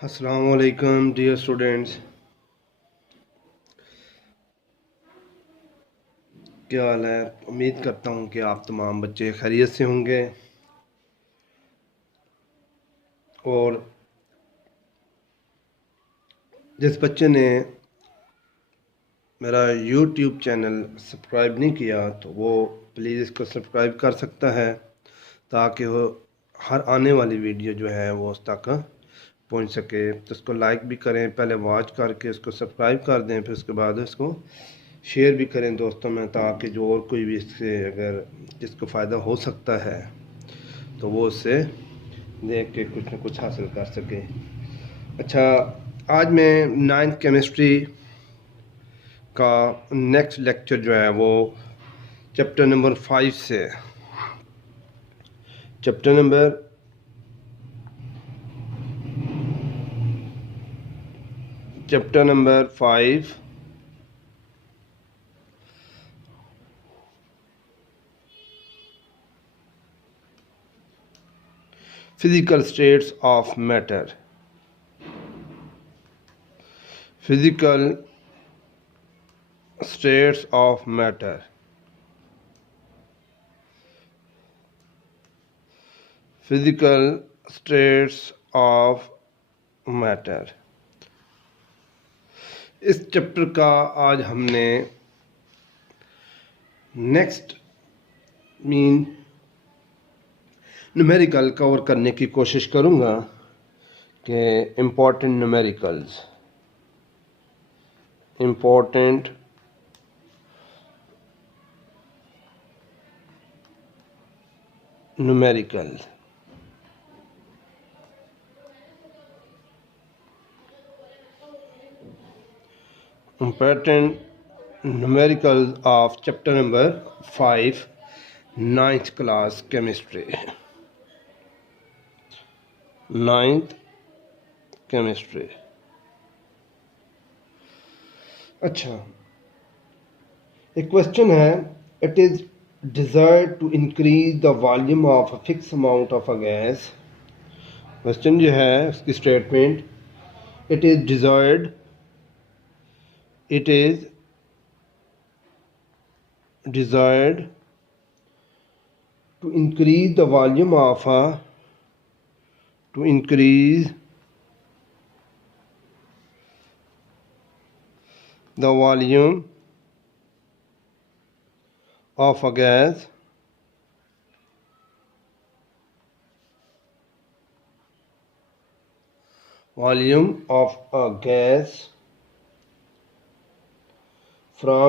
अस्सलाम वालेकुम dear students, क्या हाल है। उम्मीद करता हूँ कि आप तमाम बच्चे खैरियत से होंगे। और जिस बच्चे ने मेरा यूट्यूब चैनल सब्सक्राइब नहीं किया तो वो प्लीज़ इसको सब्सक्राइब कर सकता है, ताकि वो हर आने वाली वीडियो जो है वो उस तक पहुँच सके। तो उसको लाइक भी करें, पहले वॉच करके उसको सब्सक्राइब कर दें, फिर उसके बाद उसको शेयर भी करें दोस्तों में, ताकि जो और कोई भी इससे अगर जिसको फ़ायदा हो सकता है तो वो उससे देख के कुछ न कुछ हासिल कर सके। अच्छा, आज मैं नाइन्थ केमिस्ट्री का नेक्स्ट लेक्चर जो है वो चैप्टर नंबर 5 से chapter number 5 physical states of matter. Physical states of matter. Physical states of matter. इस चैप्टर का आज हमने नेक्स्ट न्यूमेरिकल कवर करने की कोशिश करूँगा कि important numericals numerical important numericals of chapter number 5 ninth class chemistry। ninth chemistry। अच्छा, एक क्वेश्चन है, it is desired to increase the volume of a fixed amount of a gas। Question जो है उसकी statement, it is desired to increase the volume of a gas from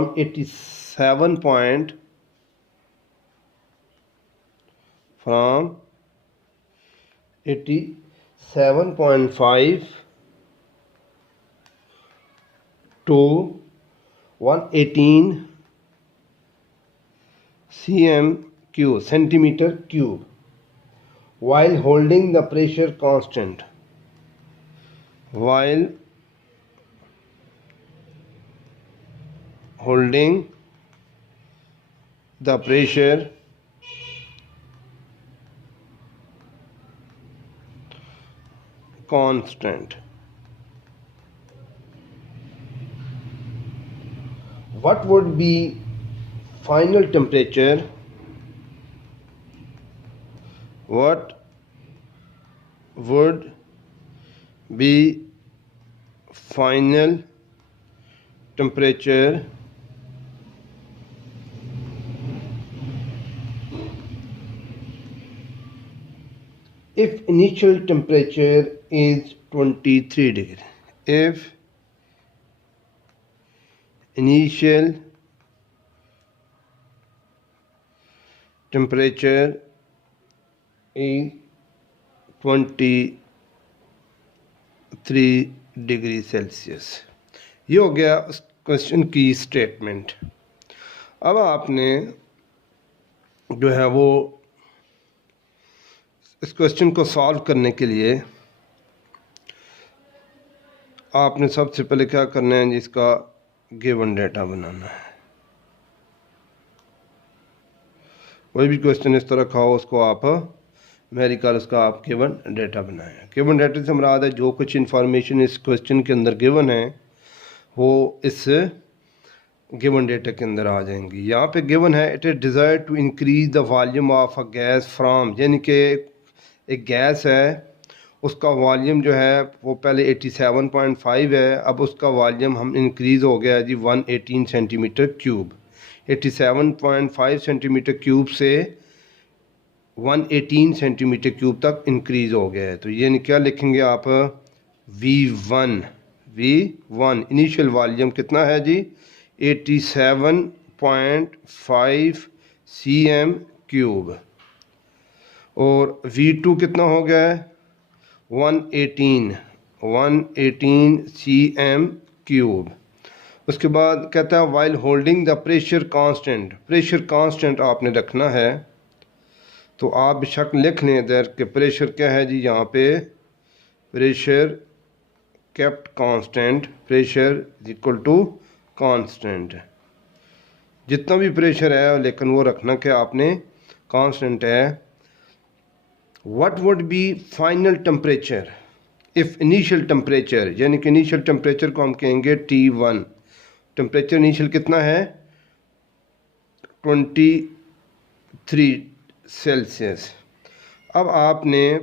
87.5 to 118 centimeter cube while holding the pressure constant। while holding the pressure constant। What would be final temperature? What would be final temperature if initial temperature is 23 degree? If initial temperature is 23 degree Celsius. ये हो गया उस question की statement. अब आपने जो है वो इस क्वेश्चन को सॉल्व करने के लिए आपने सबसे पहले क्या करना है, जिसका गिवन डेटा बनाना है। कोई भी क्वेश्चन इस तरह का हो उसको आप न्यूमेरिकल उसका आप गिवन डेटा बनाएं। गिवन डेटा से मुराद है जो कुछ इंफॉर्मेशन इस क्वेश्चन के अंदर गिवन है वो इस गिवन डेटा के अंदर आ जाएंगी। यहाँ पे गिवन है it is desire to increase the volume of a gas from, यानी कि एक गैस है उसका वॉल्यूम जो है वो पहले 87.5 है, अब उसका वॉल्यूम हम इंक्रीज़ हो गया है जी 118 सेंटीमीटर क्यूब। 87.5 सेंटीमीटर क्यूब से 118 सेंटीमीटर क्यूब तक इंक्रीज़ हो गया है। तो ये क्या लिखेंगे आप, V1 इनिशियल वॉल्यूम कितना है जी 87.5 cm क्यूब, और V2 कितना हो गया है 118 cm क्यूब। उसके बाद कहता है while holding the pressure constant, pressure constant आपने रखना है, तो आप बेशक लिख लें इधर कि प्रेशर क्या है जी, यहाँ पे pressure kept constant, pressure equal to constant, जितना भी प्रेशर है लेकिन वो रखना कि आपने कांस्टेंट है। What would be final temperature if initial temperature, यानी कि इनिशियल टेम्परेचर को हम कहेंगे T1, टेम्परेचर इनिशियल कितना है 23 सेल्सियस। अब आपने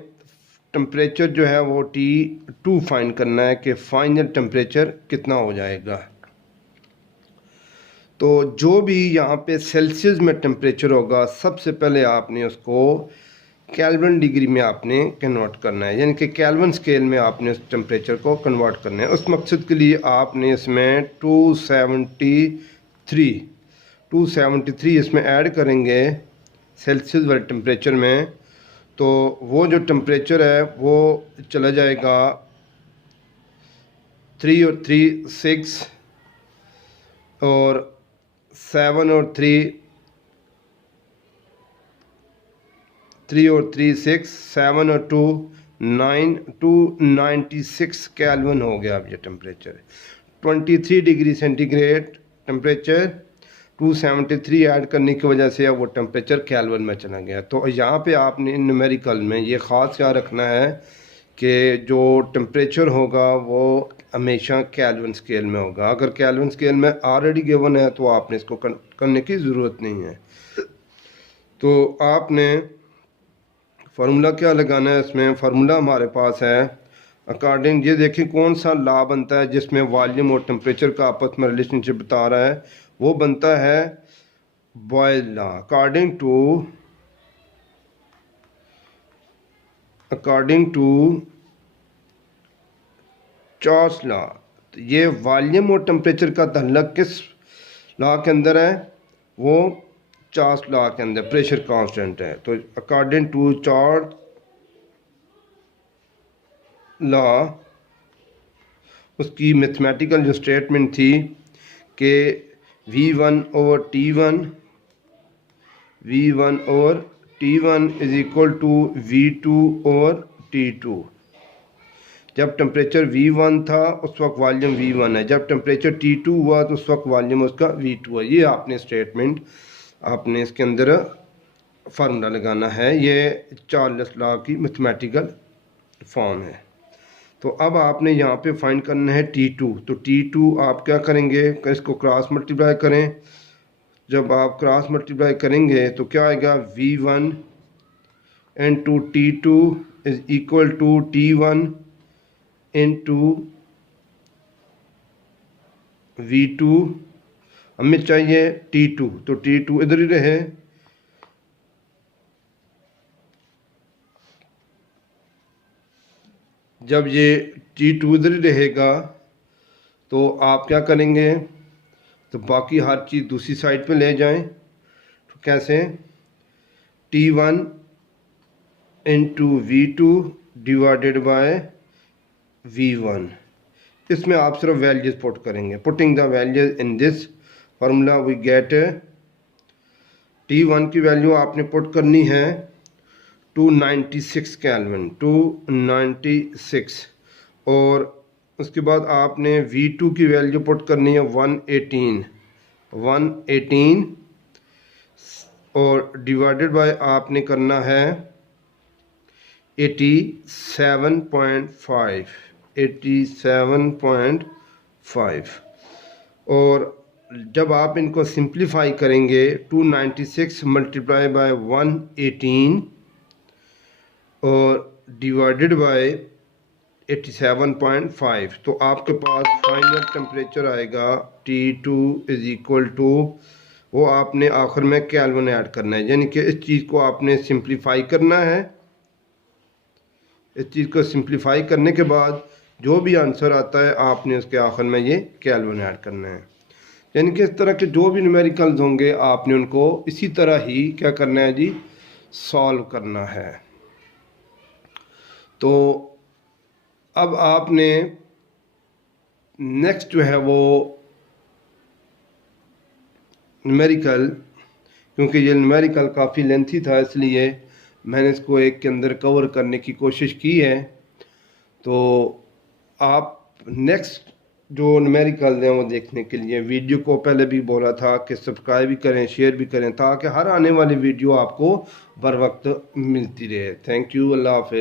टेम्परेचर जो है वो T2 फाइंड करना है कि फाइनल टेम्परेचर कितना हो जाएगा। तो जो भी यहाँ पे सेल्सियस में टेम्परेचर होगा सबसे पहले आपने उसको केल्विन डिग्री में आपने कन्वर्ट करना है, यानी कि केल्विन स्केल में आपने उस टेम्परेचर को कन्वर्ट करना है। उस मकसद के लिए आपने इसमें 273 इसमें ऐड करेंगे सेल्सियस वाले टेम्परेचर में, तो वो जो टेम्परेचर है वो चला जाएगा 3 और 3 6 और 7 और 3 6 7 और 2 9 296 केल्विन हो गया। अब ये temperature 23 degree centigrade temperature 273 add करने की वजह से अब वो टेम्परेचर केल्विन में चला गया। तो यहाँ पे आपने न्यूमेरिकल में ये ख़ास याद रखना है कि जो टेम्परेचर होगा वो हमेशा केल्विन स्केल में होगा। अगर केल्विन स्केल में ऑलरेडी गिवन है तो आपने इसको करने की ज़रूरत नहीं है। तो आपने फार्मूला क्या लगाना है, इसमें फार्मूला हमारे पास है अकॉर्डिंग, ये देखिए कौन सा लॉ बनता है जिसमें वॉल्यूम और टेम्परेचर का आपस में रिलेशनशिप बता रहा है, वो बनता है Boyle law. According to Charles law, तो ये वॉल्यूम और टेम्परेचर का ताल्लुक किस लॉ के अंदर है, वो चार्ल्स लॉ के अंदर प्रेशर कांस्टेंट है। तो अकॉर्डिंग टू चार्ल्स लॉ उसकी मैथमेटिकल जो स्टेटमेंट थी कि V1 over T1 is equal to V2 over T2। जब टेम्परेचर V1 था उस वक्त वॉल्यूम V1 है, जब टेम्परेचर T2 हुआ तो उस वक्त वॉल्यूम उसका V2 है। ये आपने स्टेटमेंट आपने इसके अंदर फार्मूला लगाना है, ये चार्ल्स लॉ की मैथमेटिकल फॉर्म है। तो अब आपने यहाँ पे फाइंड करना है T2, तो T2 आप क्या करेंगे, इसको क्रॉस मल्टीप्लाई करें। जब आप क्रॉस मल्टीप्लाई करेंगे तो क्या आएगा, V1 into T2 is equal to T1 into V2, हमें चाहिए T2, तो T2 इधर ही रहे। जब ये T2 इधर ही रहेगा तो आप क्या करेंगे, तो बाकी हर चीज़ दूसरी साइड पे ले जाएं। तो कैसे, T1 into V2 divided by V1, इसमें आप सिर्फ वैल्यूज पुट करेंगे। Putting the values in this formula we get T1 की वैल्यू आपने पुट करनी है 296 केल्विन 296, और उसके बाद आपने V2 की वैल्यू पुट करनी है 118 और डिवाइडेड बाय आपने करना है 87.5 और जब आप इनको सिंप्लीफाई करेंगे 296 मल्टीप्लाई बाय 118 और डिवाइडेड बाय 87.5 तो आपके पास फाइनल टेम्परेचर आएगा T2 इज इक्वल टू, वो आपने आखिर में केल्विन ऐड करना है, यानी कि इस चीज़ को आपने सिंप्लीफाई करना है। इस चीज़ को सिंप्लीफाई करने के बाद जो भी आंसर आता है आपने उसके आखिर में ये केल्विन ऐड करना है। यानी कि इस तरह के जो भी न्यूमेरिकल्स होंगे आपने उनको इसी तरह ही क्या करना है जी, सॉल्व करना है। तो अब आपने नेक्स्ट जो है वो न्यूमेरिकल, क्योंकि ये न्यूमेरिकल काफ़ी लेंथी था इसलिए मैंने इसको एक के अंदर कवर करने की कोशिश की है। तो आप नेक्स्ट जो न्यूमेरिकल हैं वो देखने के लिए वीडियो को पहले भी बोला था कि सब्सक्राइब भी करें, शेयर भी करें, ताकि हर आने वाली वीडियो आपको बर वक्त मिलती रहे। थैंक यू, अल्लाह हाफ़िज़।